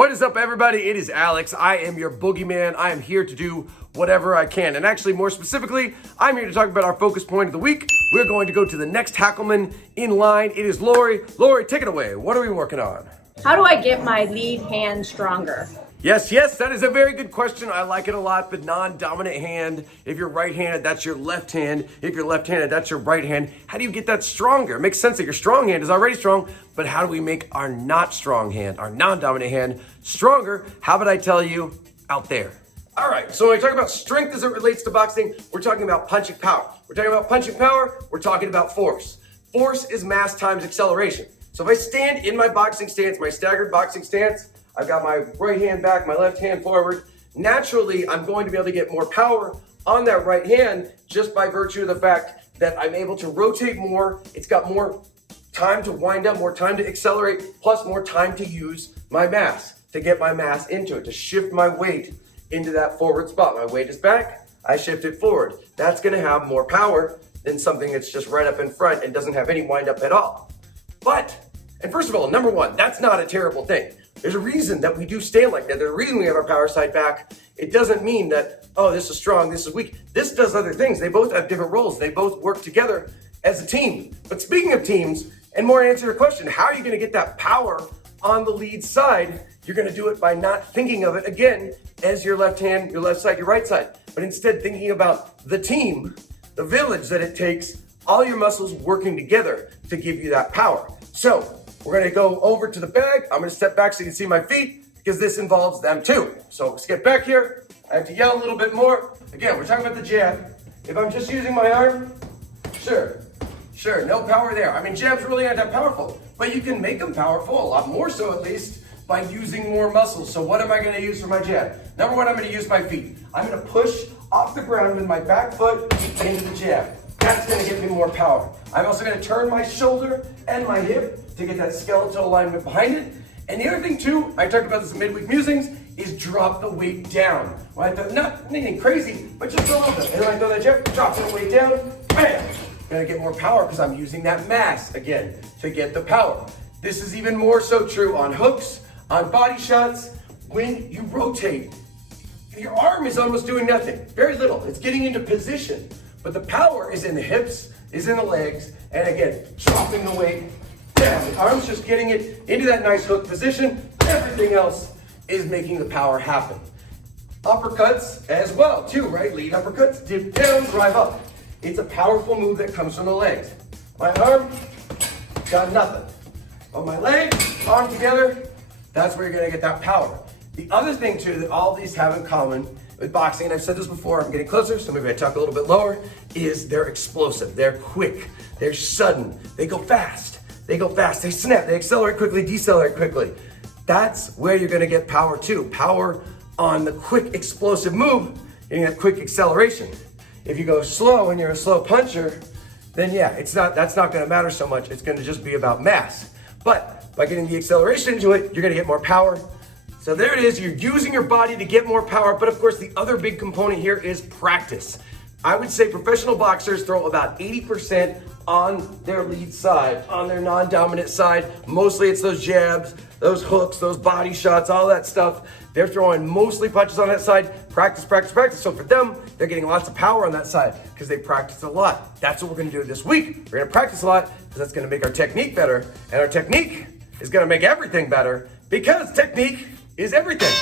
What is up, everybody? It is Alex. I am your boogeyman. I am here to do whatever I can. And actually, more specifically, I'm here to talk about our focus point of the week. We're going to go to the next tackleman in line. It is Lori. Lori, take it away. What are we working on? How do I get my lead hand stronger? Yes, that is a very good question. I like it a lot. The non-dominant hand, if you're right-handed, that's your left hand. If you're left-handed, that's your right hand. How do you get that stronger? It makes sense that your strong hand is already strong, but how do we make our not strong hand, our non-dominant hand, stronger? How about I tell you out there? All right, so when I talk about strength as it relates to boxing, we're talking about punching power. We're talking about punching power, we're talking about force. Force is mass times acceleration. So if I stand in my boxing stance, my staggered boxing stance, I've got my right hand back, my left hand forward. Naturally, I'm going to be able to get more power on that right hand just by virtue of the fact that I'm able to rotate more. It's got more time to wind up, more time to accelerate, plus more time to use my mass, to get my mass into it, to shift my weight into that forward spot. My weight is back, I shift it forward. That's gonna have more power than something that's just right up in front and doesn't have any wind up at all. And first of all, number one, that's not a terrible thing. There's a reason that we do stand like that. There's a reason we have our power side back. It doesn't mean that, oh, this is strong, this is weak. This does other things. They both have different roles. They both work together as a team. But speaking of teams, and more to answer your question, how are you gonna get that power on the lead side? You're gonna do it by not thinking of it, again, as your left hand, your left side, your right side, but instead thinking about the team, the village that it takes, all your muscles working together to give you that power. So, we're gonna go over to the bag. I'm gonna step back so you can see my feet because this involves them too. So let's get back here. I have to yell a little bit more. Again, we're talking about the jab. If I'm just using my arm, sure, no power there. I mean, jabs really aren't that powerful, but you can make them powerful, a lot more so at least, by using more muscles. So what am I gonna use for my jab? Number one, I'm gonna use my feet. I'm gonna push off the ground with my back foot into the jab. That's gonna give me more power. I'm also gonna turn my shoulder and my hip to get that skeletal alignment behind it. And the other thing too, I talked about this in midweek musings, is drop the weight down. Well, not anything crazy, but just a little bit. And when I throw that jab, drop the weight down, bam! Gonna get more power because I'm using that mass again to get the power. This is even more so true on hooks, on body shots. When you rotate, your arm is almost doing nothing, very little. It's getting into position, but the power is in the hips, is in the legs, and again, dropping the weight down. The arm's just getting it into that nice hook position. Everything else is making the power happen. Uppercuts as well, too, right? Lead uppercuts, dip down, drive up. It's a powerful move that comes from the legs. My arm, got nothing. But my legs, arm together, that's where you're gonna get that power. The other thing, too, that all these have in common with boxing, and I've said this before, I'm getting closer, so maybe I talk a little bit lower, is they're explosive, they're quick, they're sudden, they go fast, they snap, they accelerate quickly, decelerate quickly. That's where you're gonna get power too. Power on the quick explosive move, getting that quick acceleration. If you go slow and you're a slow puncher, then yeah, that's not gonna matter so much, it's gonna just be about mass. But by getting the acceleration into it, you're gonna get more power. So there it is, you're using your body to get more power, but of course the other big component here is practice. I would say professional boxers throw about 80% on their lead side, on their non-dominant side. Mostly it's those jabs, those hooks, those body shots, all that stuff. They're throwing mostly punches on that side, practice. So for them, they're getting lots of power on that side because they practiced a lot. That's what we're gonna do this week. We're gonna practice a lot because that's gonna make our technique better, and our technique is gonna make everything better because technique is everything.